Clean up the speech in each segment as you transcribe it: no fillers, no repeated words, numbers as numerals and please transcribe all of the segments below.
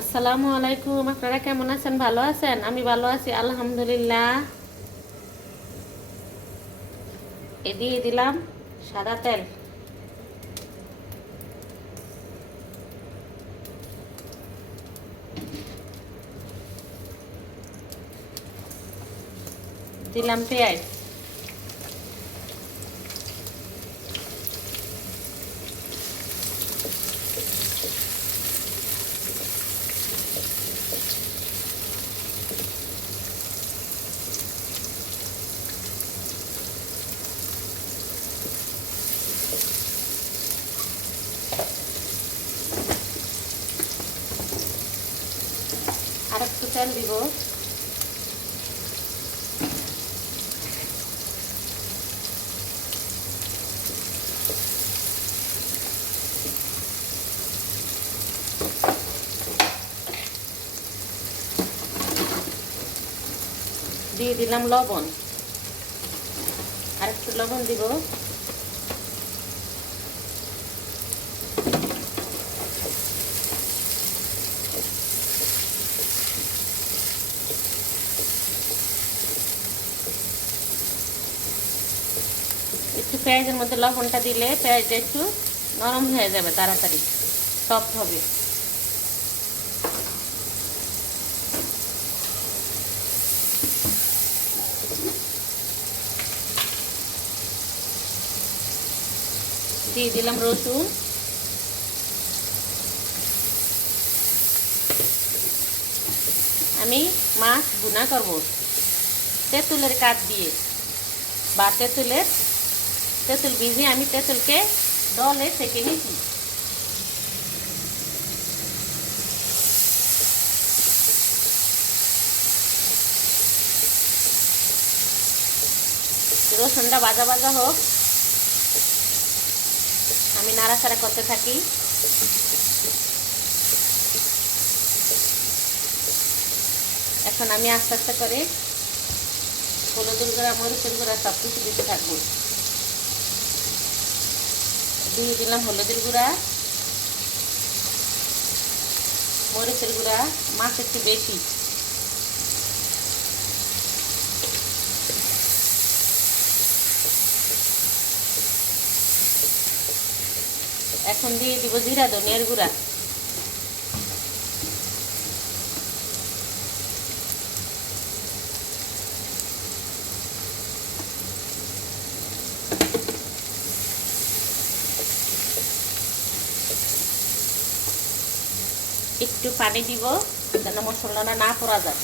আসসালামু আলাইকুম। আপনারা কেমন আছেন? ভালো আছেন? আমি ভালো আছি আলহামদুলিল্লাহ। দিয়ে দিলাম সাদা তেল। দিলাম পেঁয়াজ। আর একটু তেল দিব। দিয়ে দিলাম লবণ। আর একটু লবণ দিব। একটু পেঁয়াজের মধ্যে লবণটা দিলে পেঁয়াজটা একটু নরম হয়ে যাবে, তাড়াতাড়ি সফট হবে। দিয়ে দিলাম রসুন। আমি মাছ ভুনা করব তেঁতুলের কাঠ দিয়ে, বা তেঁতুল ভিজিয়ে আমি তেঁতুলকে ডলে সেঁকে নিয়েছি। রসুনটা ভাজা ভাজা হোক, আমি নাড়াচাড়া করতে থাকি। এখন আমি আস্তে আস্তে করে হলুদের গুঁড়া, মরিচের গুঁড়া সব কিছু দিতে থাকবো। দিয়ে দিলাম হলুদের গুঁড়া, মরিচের গুঁড়া, মাছ একটু বেশি। এখন দিয়ে দিব জিরা ধনিয়ার গুঁড়া। একটু পানি দিব যেন মশলাটা না পোড়া যায়।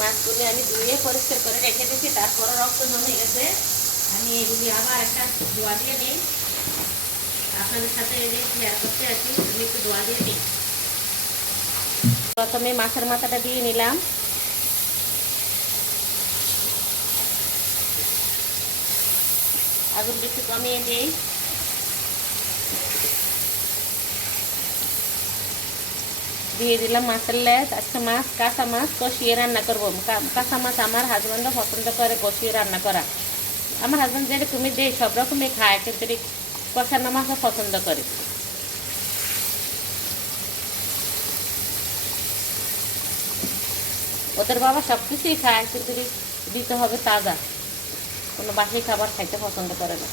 মাছগুলি আমি ধুয়ে পরিষ্কার করে রেখে দিয়েছি, তারপরে রক্ত জমে গেছে। আমি এগুলি আবার একটা ধোয়া দিয়ে নিই, আপনাদের সাথে এই যে শেয়ার করতে আছি। আমি একটু ধোয়া দিয়ে নিই। প্রথমে মাছের মাথাটা দিয়ে নিলাম। আগুন একটু কমিয়ে দিই। দিয়ে দিলাম মাছের লেজ। আজকে কাঁচা মাছ কষিয়ে রান্না করবো। কাঁচা মাছ আমার হাজব্যান্ডও পছন্দ করে কষিয়ে রান্না করা। আমার হাজব্যান্ড যেরকমই দেয় সব রকমই খায়, কিন্তু কষানো মাছও পছন্দ করে। ওদের বাবা সব কিছুই খায়, কিন্তু দিতে হবে তাজা, কোনো বাসি খাবার খাইতে পছন্দ করে না।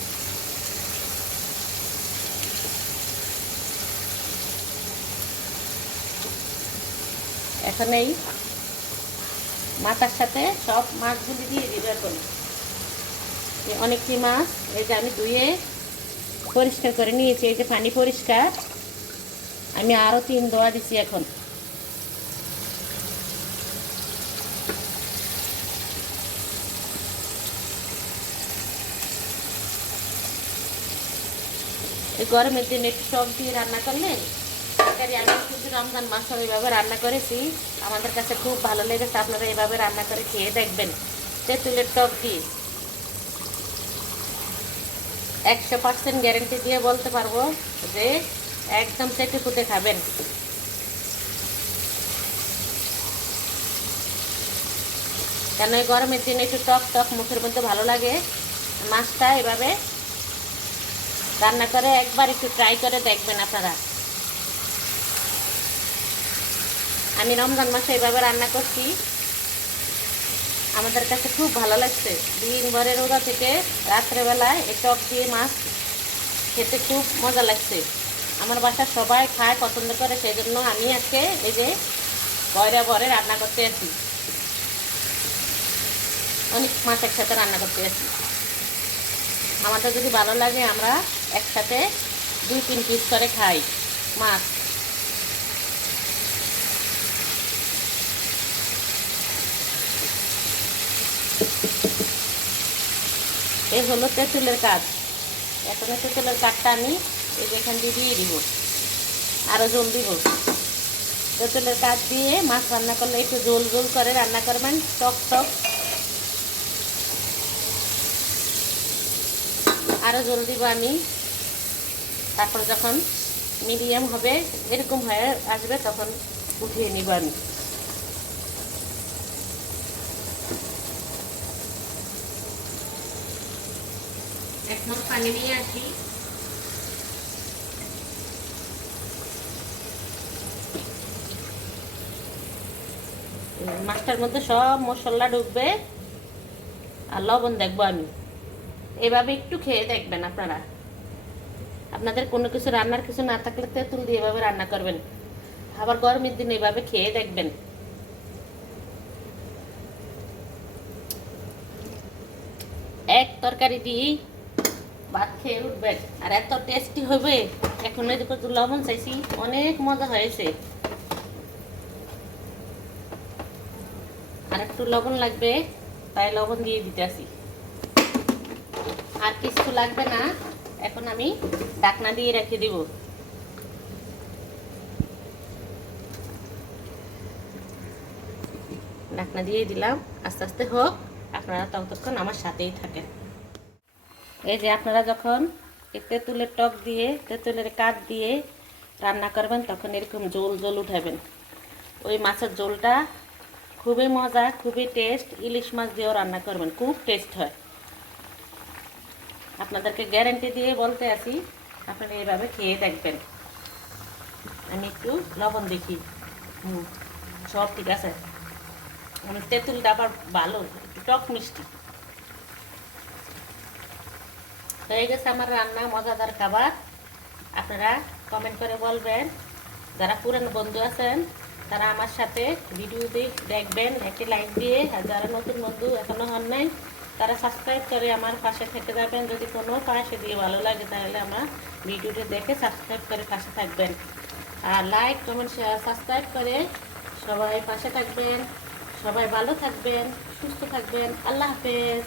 এখন এই মাথার সাথে সব মাছগুলি দিয়ে দিবে। এখন অনেকটি মাছ এই যে আমি ধুয়ে পরিষ্কার করে নিয়েছি, এই যে পানি পরিষ্কার। আমি আরও 3 ধোয়া দিচ্ছি। এখন এই গরমের দিনে একটু টক দিয়ে রান্না করলে তরকারি, আমি শুধু রমজান মাস এইভাবে রান্না করেছি, আমাদের কাছে খুব ভালো লেগেছে। আপনারা এইভাবে রান্না করে খেয়ে দেখবেন তেঁতুলের টক দিয়ে। 100% গ্যারেন্টি দিয়ে বলতে পারবো যে একদম চেটে পুটে খাবেন। কেন এই গরমের দিনে একটু টক টক মুখের মধ্যে ভালো লাগে। মাছটা এভাবে রান্না করে একবার একটু ট্রাই করে দেখবেন আপনারা। আমি রমজান মাসে এইভাবে রান্না করছি, আমাদের কাছে খুব ভালো লাগছে। দিনভরে রোজা থেকে রাত্রেবেলায় এই টক দিয়ে মাছ খেতে খুব মজা লাগছে। আমার বাসার সবাই খায়, পছন্দ করে, সেই জন্য আমি আজকে এই যে বয়রা বরে রান্না করতে আসি, অনেক মাছ একসাথে রান্না করতে আসি। আমাদের যদি ভালো লাগে আমরা একসাথে 2-3 পিস করে খাই মাছ। এই হলো তেঁতুলের কাজ। এখন তেঁতুলের কাঠটা আমি এই যে এখান দিয়ে দিব, আরও জল দিব। তেঁতুলের কাঠ দিয়ে মাছ রান্না করলে একটু জল জল করে রান্না করবেন, টক টক। আরও জল দিব আমি। তারপর যখন মিডিয়াম হবে, এরকম হয়ে আসবে, তখন উঠিয়ে নিব আমি। এক মগ পানি নিয়ে আসি। মাছটার মধ্যে সব মশলা ঢুকবে আর লবণ দেখবো আমি। এভাবে একটু খেয়ে দেখবেন আপনারা। আপনাদের কোনো কিছু রান্নার কিছু না থাকলে তেঁতুল দিয়ে এভাবে রান্না করবেন, আবার গরমের দিনে এভাবে খেয়ে দেখবেন। এক তরকারি দিয়ে ভাত খেয়ে উঠবেন, আর এত টেস্টি হবে। এখন এই যে কত লবণ চাইছি, অনেক মজা হয়েছে। আর একটু লবণ লাগবে, তাই লবণ দিয়ে দিতে আসি। আর কিছু লাগবে না। এখন আমি ঢাকনা দিয়ে রেখে দিব। ঢাকনা দিয়ে দিলাম, আস্তে আস্তে হোক, আপনারা ততক্ষণ আমার সাথেই থাকেন। এই যে আপনারা যখন তেঁতুলের টক দিয়ে, তেঁতুলের কাঠ দিয়ে রান্না করবেন, তখন এরকম জল জল উঠাবেন। ওই মাছের ঝোলটা খুবই মজা, খুবই টেস্ট। ইলিশ মাছ দিয়েও রান্না করবেন, খুব টেস্ট হয়। আপনাদেরকে গ্যারান্টি দিয়ে বলতে আসি, আপনারা এইভাবে খেয়ে দেখবেন। আমি একটু লবণ দেখি, সব ঠিক আছে। তেঁতুলটা আবার ভালো, একটু টক মিষ্টি হয়ে গেছে আমার রান্না, মজাদার খাবার। আপনারা কমেন্ট করে বলবেন। যারা পুরানো বন্ধু আছেন তারা আমার সাথে ভিডিও দেখবেন, একটি লাইক দিয়ে। আর যারা নতুন বন্ধু এখনো হন নাই, তারা সাবস্ক্রাইব করে আমার পাশে থেকে যাবেন। যদি কোনো পাশে দিয়ে ভালো লাগে তাহলে আমার ভিডিওটি দেখে সাবস্ক্রাইব করে পাশে থাকবেন। আর লাইক কমেন্ট শেয়ার সাবস্ক্রাইব করে সবাই পাশে থাকবেন। সবাই ভালো থাকবেন, সুস্থ থাকবেন। আল্লাহ হাফেজ।